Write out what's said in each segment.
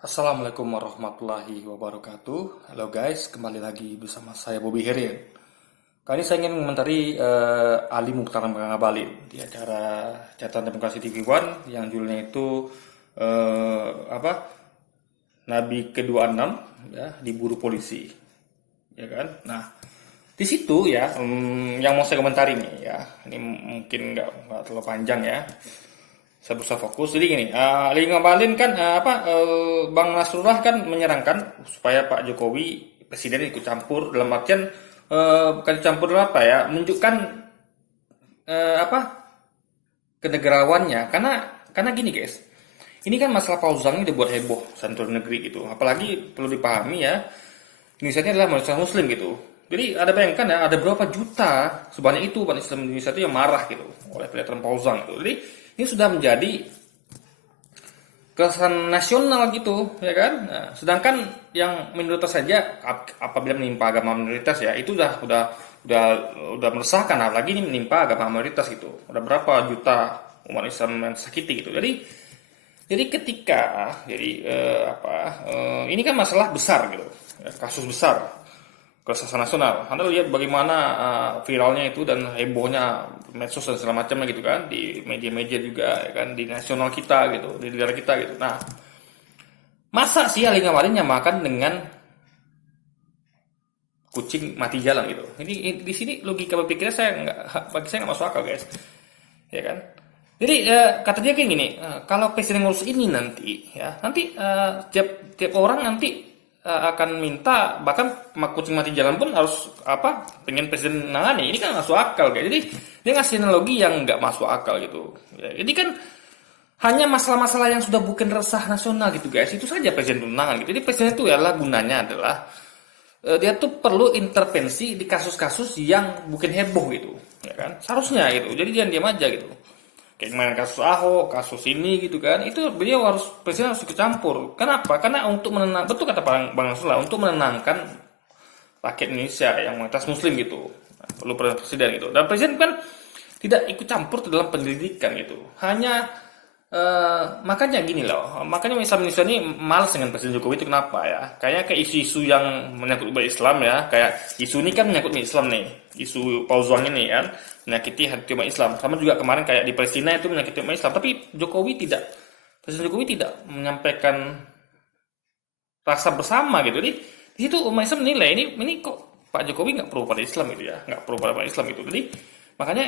Assalamualaikum warahmatullahi wabarakatuh. Halo guys, kembali lagi bersama saya Bobby Herin. Kali ini saya ingin mengomentari Ali Mukhtar Ngabalin di acara Catatan Demokrasi TV One yang judulnya itu apa? Nabi ke-26 ya diburu polisi, ya kan? Nah, di situ ya yang mau saya komentari nih ya, ini mungkin nggak terlalu panjang ya. Saya berusaha fokus. Jadi gini, Ali Ngabalin kan Bang Nasrullah kan menyerangkan supaya Pak Jokowi presiden ikut campur dalam artian bukan campur dalam apa ya, menunjukkan apa kenegarawannya karena gini guys. Ini kan masalah pausang ini dibuat heboh santun negeri gitu. Apalagi perlu dipahami ya, Indonesia ini adalah manusia muslim gitu. Jadi ada bayangkan ya, ada berapa juta sebanyak itu umat Islam di Indonesia itu yang marah gitu oleh pernyataan pausang gitu. Jadi ini sudah menjadi kesan nasional gitu, ya kan? Nah, sedangkan yang minoritas saja apabila menimpa agama minoritas ya itu udah udah meresahkan, apalagi ini menimpa agama mayoritas gitu. Udah berapa juta umat Islam yang sakiti gitu. Jadi ketika ini kan masalah besar gitu, ya, kasus besar keresahan nasional. Anda lihat bagaimana viralnya itu dan hebohnya medsos dan segala macamnya gitu kan di media-media juga ya kan di nasional kita gitu, di negara kita gitu. Nah, masa sih Ali Ngabalin nyamakan dengan kucing mati jalan gitu. Ini di sini logika berpikirnya bagi saya nggak masuk akal guys, ya kan? Jadi kata dia kayak gini, kalau presiden ngurus ini nanti ya nanti tiap orang nanti akan minta, bahkan kucing mati jalan pun harus pengen presiden nangani. Ini kan masuk akal kayak. Jadi dia ngasih analogi yang nggak masuk akal gitu ya, jadi kan hanya masalah-masalah yang sudah bukan resah nasional gitu guys, itu saja presiden tunangan gitu. Jadi presiden itu adalah gunanya adalah dia tuh perlu intervensi di kasus-kasus yang bukan heboh gitu, ya kan, seharusnya gitu. Jadi jangan diam aja gitu, kayak kemarin kasus Ahok, kasus ini gitu kan, itu beliau harus, presiden harus ikut campur. Kenapa? Karena untuk menenang, betul kata Bang Nasrullah, untuk menenangkan rakyat Indonesia yang mayoritas muslim gitu. Nah, perlu presiden gitu. Dan presiden kan tidak ikut campur dalam pendidikan gitu. Hanya makanya gini loh, makanya misalnya Indonesia ini malas dengan Presiden Jokowi itu kenapa ya? Kayaknya kayak isu-isu yang menyangkut umat Islam ya, kayak isu ini kan menyangkut umat Islam nih, isu Pauzuang ini kan menyakiti hati umat Islam. Sama juga kemarin kayak di Palestina itu menyakiti umat Islam, tapi Presiden Jokowi tidak menyampaikan rasa bersama gitu. Jadi di situ umat Islam menilai ini kok Pak Jokowi nggak pro pada Islam gitu ya, nggak pro pada Islam itu. Jadi makanya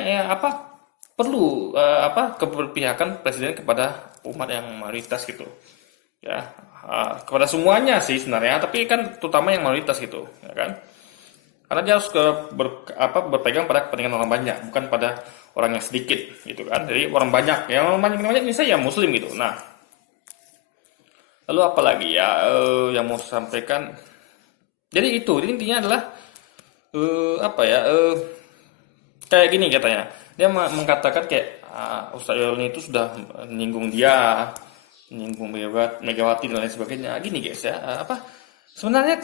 perlu keberpihakan presiden kepada umat yang mayoritas gitu ya, kepada semuanya sih sebenarnya, tapi kan terutama yang mayoritas gitu ya kan, karena dia harus berpegang pada kepentingan orang banyak, bukan pada orang yang sedikit gitu kan. Jadi orang banyak ini saya ya muslim gitu. Nah, lalu apa lagi ya yang mau saya sampaikan, jadi intinya adalah kayak gini katanya, dia mengatakan kayak Ustaz Yolni itu sudah menyinggung dia, menyinggung Megawati dan lain sebagainya. Gini guys ya, sebenarnya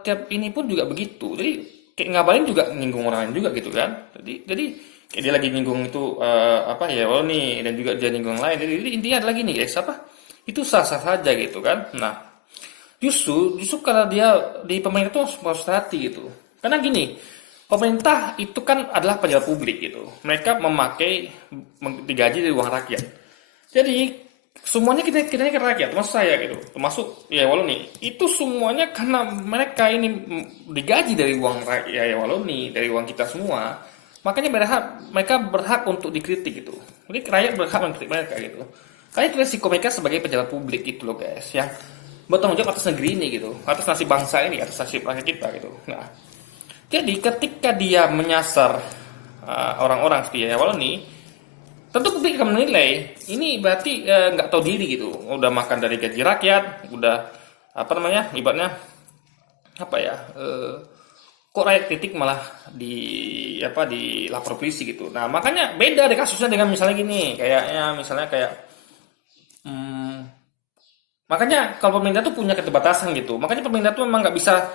tiap ini pun juga begitu. Jadi kayak Ngabalin juga menyinggung orang lain juga gitu kan. Jadi kayak dia lagi nyinggung itu ya Yolni, dan juga dia nyinggung yang lain. Jadi intinya adalah gini guys, itu sah-sah saja gitu kan. Nah, justru kalau dia di pemerintah itu harus hati gitu. Karena gini, pemerintah itu kan adalah pejabat publik gitu. Mereka digaji dari uang rakyat. Jadi semuanya kita ini ke rakyat, termasuk saya gitu, termasuk ya Waloni. Itu semuanya karena mereka ini digaji dari uang rakyat ya Waloni, dari uang kita semua. Makanya mereka berhak untuk dikritik gitu. Jadi rakyat berhak mengkritik mereka gitu. Karena itu resiko mereka sebagai pejabat publik gitu loh guys, yang bertanggung jawab atas negeri ini gitu, atas nasib bangsa ini, atas nasib rakyat kita gitu. Nah, jadi ketika dia menyasar orang-orang seperti Yahya Waloni, tentu publik akan menilai ini berarti nggak tahu diri gitu, udah makan dari gaji rakyat, udah ibaratnya kok rakyat kritik malah dilapor polisi gitu. Nah makanya beda deh kasusnya dengan misalnya gini, makanya kalau pemerintah tuh punya keterbatasan gitu, makanya pemerintah tuh memang nggak bisa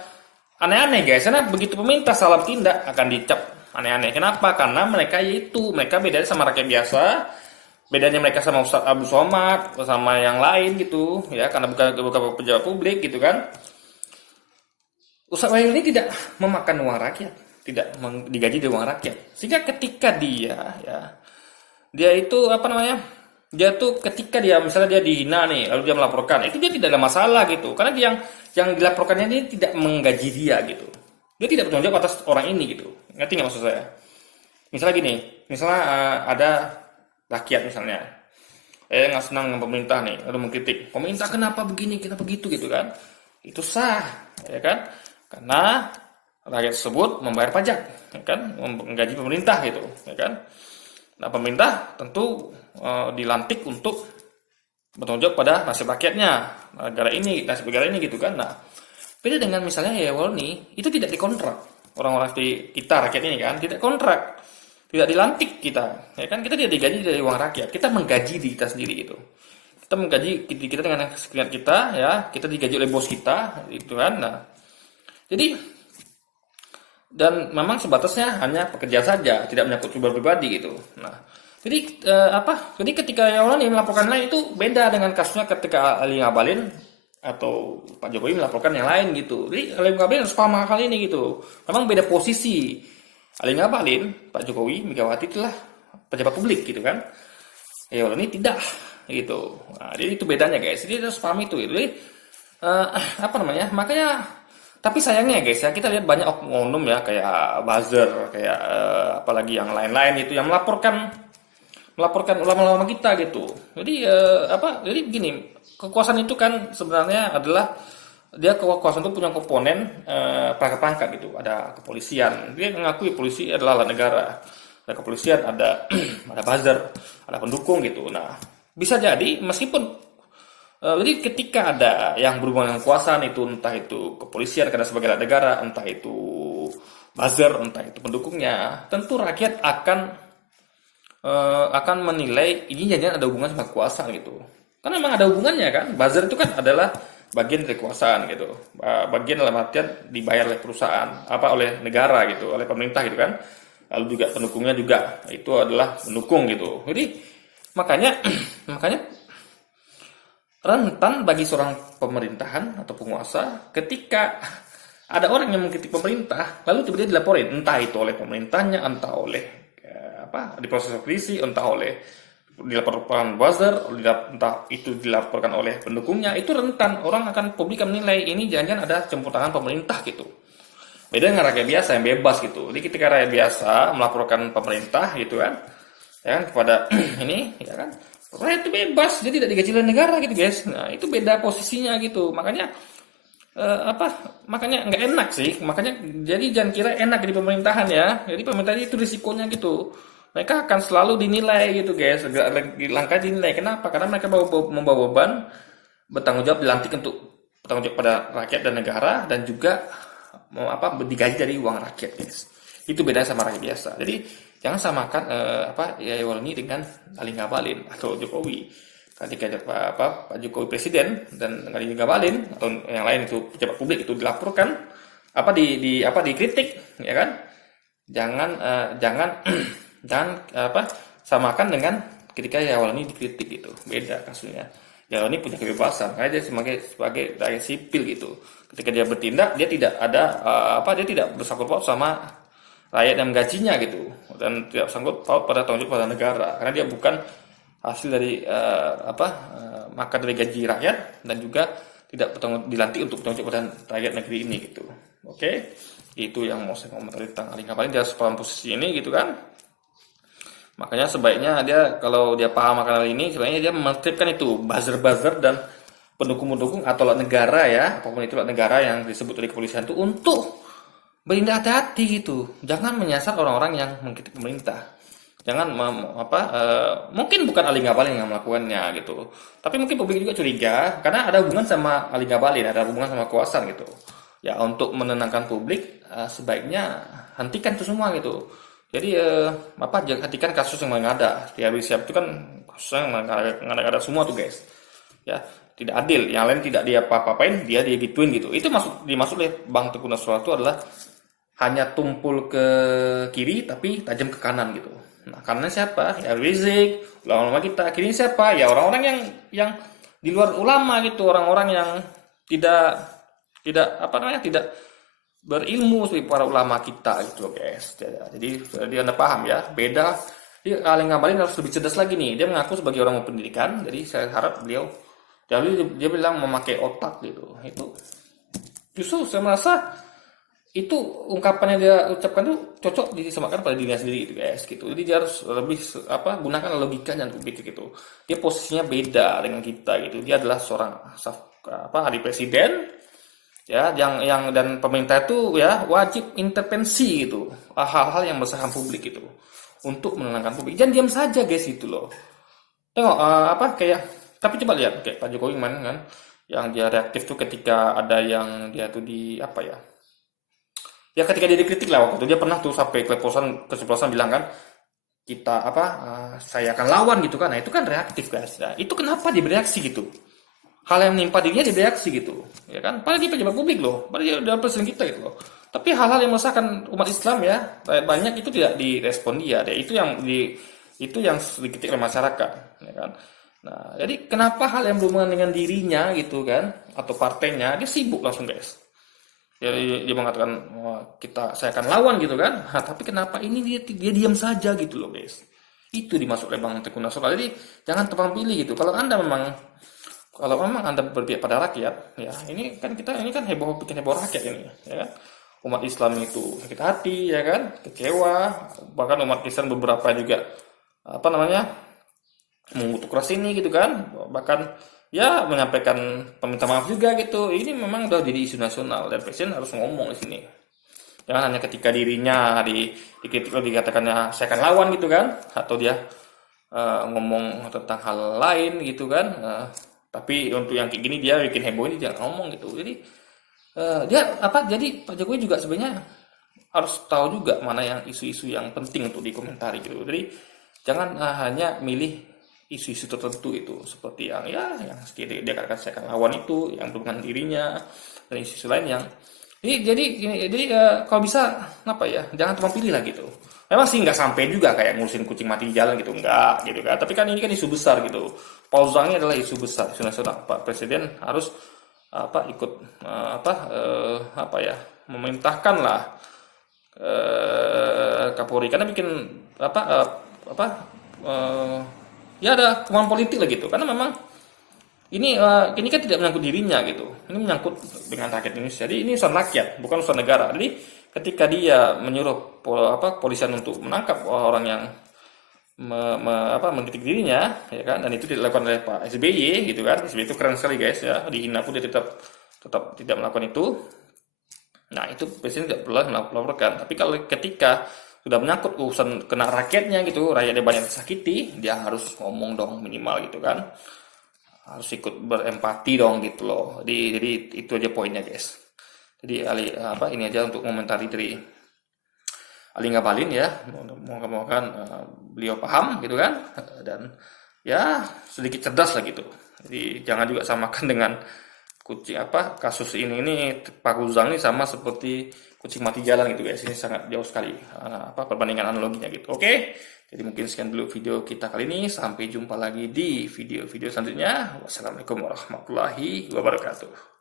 aneh-aneh guys, karena begitu pemerintah salah bertindak akan dicap aneh-aneh. Kenapa? Karena mereka beda sama rakyat biasa. Bedanya mereka sama Ustadz Abu Somad sama yang lain gitu ya, karena bukan pejabat publik gitu kan. Ustadz Wahyudi ini tidak memakan uang rakyat, tidak digaji dari uang rakyat. Sehingga ketika dia itu apa namanya? Dia tuh ketika dia misalnya dia dihina nih, lalu dia melaporkan, itu dia tidak ada masalah gitu. Karena dia yang dilaporkannya dia tidak menggaji dia gitu. Dia tidak bertanggung jawab atas orang ini gitu. Ngerti nggak maksud saya? Misalnya gini, misalnya ada rakyat misalnya, nggak senang dengan pemerintah nih, lalu mengkritik, pemerintah kenapa begini, kenapa begitu gitu kan? Itu sah, ya kan? Karena rakyat tersebut membayar pajak, ya kan, menggaji pemerintah gitu, ya kan. Nah pemerintah tentu dilantik untuk bertanggung jawab pada nasib rakyatnya, nasib negara ini gitu kan. Nah beda dengan misalnya ya Walni, itu tidak dikontrak, orang-orang seperti kita rakyat ini kan tidak kontrak, tidak dilantik kita, ya kan, kita tidak digaji dari uang rakyat, kita menggaji diri kita sendiri gitu. Kita menggaji diri kita dengan keringat kita, ya, kita digaji oleh bos kita, gitu kan. Nah, jadi dan memang sebatasnya hanya pekerja saja, tidak menyangkut pribadi gitu. Nah, jadi Jadi ketika yang lain melaporkan lain itu beda dengan kasusnya ketika Ali Ngabalin atau Pak Jokowi melaporkan yang lain gitu. Jadi Ali Ngabalin harus paham hal ini gitu. Memang beda posisi. Ali Ngabalin, Pak Jokowi, Megawati itulah pejabat publik gitu kan. Ya ini tidak gitu. Nah, jadi itu bedanya guys. Jadi harus paham itu. Jadi makanya tapi sayangnya guys ya, kita lihat banyak oknum ya kayak buzzer, kayak apalagi yang lain-lain itu yang melaporkan ulama-ulama kita gitu. Jadi Jadi begini, kekuasaan itu kan sebenarnya adalah kekuasaan itu punya komponen perangkat-perangkat gitu. Ada kepolisian, dia mengakui polisi adalah alat negara. Ada kepolisian, ada ada buzzer, ada pendukung gitu. Nah, bisa jadi meskipun jadi ketika ada yang berhubungan dengan kekuasaan itu, entah itu kepolisian karena sebagai alat negara, entah itu buzzer, entah itu pendukungnya, tentu rakyat akan menilai ini jangan ada hubungan sama kekuasaan gitu. Karena memang ada hubungannya kan. Buzzer itu kan adalah bagian dari kekuasaan gitu. Bagian dalam artian dibayar oleh perusahaan, oleh negara gitu, oleh pemerintah gitu kan. Lalu juga pendukungnya juga itu adalah pendukung gitu. Jadi makanya rentan bagi seorang pemerintahan atau penguasa ketika ada orang yang mengkritik pemerintah lalu tiba-tiba dilaporin, entah itu oleh pemerintahnya, entah oleh di proses polisi, entah oleh dilaporkan buzzer, entah itu dilaporkan oleh pendukungnya, itu rentan publik akan menilai ini jangan-jangan ada campur tangan pemerintah gitu. Beda dengan rakyat biasa yang bebas gitu. Jadi ketika rakyat biasa melaporkan pemerintah gitu kan, ya kan kepada ini, ya kan, rakyat itu bebas, jadi tidak digaji oleh negara gitu guys. Nah itu beda posisinya gitu. Makanya makanya nggak enak sih. Makanya jadi jangan kira enak di pemerintahan ya. Jadi pemerintahan itu risikonya gitu. Mereka akan selalu dinilai gitu guys, langkah dinilai. Kenapa? Karena mereka membawa beban bertanggung jawab, dilantik untuk bertanggung jawab pada rakyat dan negara, dan juga digaji dari uang rakyat guys. Itu beda sama rakyat biasa. Jadi jangan samakan Yahya Walni dengan Ali Ngabalin atau Jokowi. Ketika Pak Jokowi presiden dan Ali Ngabalin atau yang lain itu pejabat publik itu dilaporkan dikritik, ya kan? Jangan samakan dengan ketika Yahya Walni dikritik gitu. Beda kasusnya. Yahya Walni punya kebebasan karena dia sebagai rakyat sipil gitu. Ketika dia bertindak, dia tidak ada dia tidak bersangkut paut sama rakyat yang menggajinya gitu, dan tidak sangkut paut pada tanggung jawab pada negara karena dia bukan hasil dari makan dari gaji rakyat, dan juga tidak dilantik untuk bertanggung jawab pada rakyat negeri ini gitu. Oke, itu yang mau saya komentari tentang Ali Ngabalin. Dia paham posisi ini gitu kan. Makanya sebaiknya kalau dia paham akan hal ini, sebaiknya dia menertibkan itu buzzer-buzzer dan pendukung-pendukung atau alat negara ya, apapun itu alat negara yang disebut oleh kepolisian itu, untuk bertindak hati-hati gitu. Jangan menyasar orang-orang yang mengkritik pemerintah. Jangan mungkin bukan Ali Ngabalin yang melakukannya gitu. Tapi mungkin publik juga curiga karena ada hubungan sama Ali Ngabalin, ada hubungan sama kekuasaan gitu. Ya untuk menenangkan publik sebaiknya hentikan itu semua gitu. Jadi hentikan kasus yang mengada. Di Habib Syihab itu kan kasus yang mengada-ngada semua tuh guys. Ya, tidak adil. Yang lain tidak dia apa-apain, dia gituin gitu. Itu dimaksud oleh Bang Teguh Nasrullah itu adalah hanya tumpul ke kiri tapi tajam ke kanan gitu. Nah, karena siapa? Ya Rizik, ulama-ulama kita. Akhirnya siapa? Ya orang-orang yang di luar ulama gitu, orang-orang yang tidak tidak apa namanya, tidak berilmu seperti para ulama kita gitu loh guys. Jadi Anda paham ya, beda. Jadi Ali Ngabalin harus lebih cerdas lagi nih. Dia mengaku sebagai orang pendidikan, jadi saya harap beliau, jadi dia bilang memakai otak gitu. Itu justru saya merasa itu ungkapan yang dia ucapkan tuh cocok disamakan pada dirinya sendiri gitu guys gitu. Jadi dia harus lebih gunakan logikanya untuk pikir gitu. Dia posisinya beda dengan kita gitu. Dia adalah seorang ahli presiden ya, yang dan pemerintah itu ya wajib intervensi gitu, hal-hal yang meresahkan publik gitu untuk menenangkan publik. Jangan diam saja guys itu loh. Tengok kayak, tapi coba lihat kayak Pak Jokowi kemarin kan, yang dia reaktif tuh ketika ada yang dia tuh di apa ya, ya ketika dia dikritik lah waktu itu, dia pernah tuh sampai keceplosan bilang kan, kita saya akan lawan gitu kan. Nah itu kan reaktif guys. Nah, itu kenapa dia bereaksi gitu, hal yang menimpa dirinya dia bereaksi gitu ya kan, padahal dia pejabat publik loh, padahal dia udah presiden kita gitu loh. Tapi hal-hal yang meresahkan umat Islam ya banyak itu tidak direspon dia deh. Itu yang dikritik oleh masyarakat ya kan. Nah jadi kenapa hal yang berhubungan dengan dirinya gitu kan atau partainya dia sibuk langsung guys. Dia mengatakan saya akan lawan gitu kan. Nah, tapi kenapa ini dia diam saja gitu loh guys. Itu dimasuk oleh Bang Teguh Nasrullah. Jadi jangan tebang pilih gitu. Kalau memang Anda berpihak pada rakyat, ya ini kan bikin heboh rakyat ini, ya kan? Umat Islam itu sakit hati, ya kan? Kecewa, bahkan umat Islam beberapa juga mengutuk keras ini gitu kan? Bahkan ya menyampaikan permintaan maaf juga gitu. Ini memang udah jadi isu nasional dan presiden harus ngomong di sini. Jangan hanya ketika dirinya dikritik lalu dikatakannya saya akan lawan gitu kan? Atau dia ngomong tentang hal lain gitu kan? Tapi untuk yang kayak gini dia bikin heboh ini jangan ngomong gitu. Jadi jadi Pak Jokowi juga sebenarnya harus tahu juga mana yang isu-isu yang penting untuk dikomentari gitu. Jadi jangan hanya milih isu-isu tertentu itu seperti yang sekiranya dia katakan saya akan lawan itu yang berhubungan dirinya, dan isu-isu lain yang kalau bisa jangan cuma pilih lah gitu. Memang sih nggak sampai juga kayak ngurusin kucing mati di jalan gitu, enggak gitu kan. Tapi kan ini kan isu besar gitu. Pausang ini adalah isu besar, isu nasional. Pak Presiden harus ikut memerintahkan lah Kapolri karena bikin ada kemampuan politik lah gitu. Karena memang ini kan tidak menyangkut dirinya gitu. Ini menyangkut dengan rakyat Indonesia. Jadi ini urusan rakyat, bukan urusan negara. Jadi ketika dia menyuruh polisian untuk menangkap orang yang mengkritik dirinya, ya kan, dan itu dilakukan oleh Pak SBY gitu kan. SBY itu keren sekali guys ya. Dihina pun dia tetap tidak melakukan itu. Nah itu presiden tidak perlu melaporkan. Tapi kalau ketika sudah menyangkut urusan kena rakyatnya gitu, rakyatnya banyak tersakiti, dia harus ngomong dong minimal gitu kan. Harus ikut berempati dong gitu loh. Jadi itu aja poinnya guys. Jadi ini aja untuk komentari dari Ali Ngabalin ya. Moga-moga beliau paham gitu kan, dan ya sedikit cerdas lah gitu. Jadi jangan juga samakan dengan kucing kasus ini Pak Guzang ini sama seperti kucing mati jalan gitu guys. Ini sangat jauh sekali perbandingan analoginya gitu. Oke. Jadi mungkin sekian dulu video kita kali ini. Sampai jumpa lagi di video-video selanjutnya. Wassalamualaikum warahmatullahi wabarakatuh.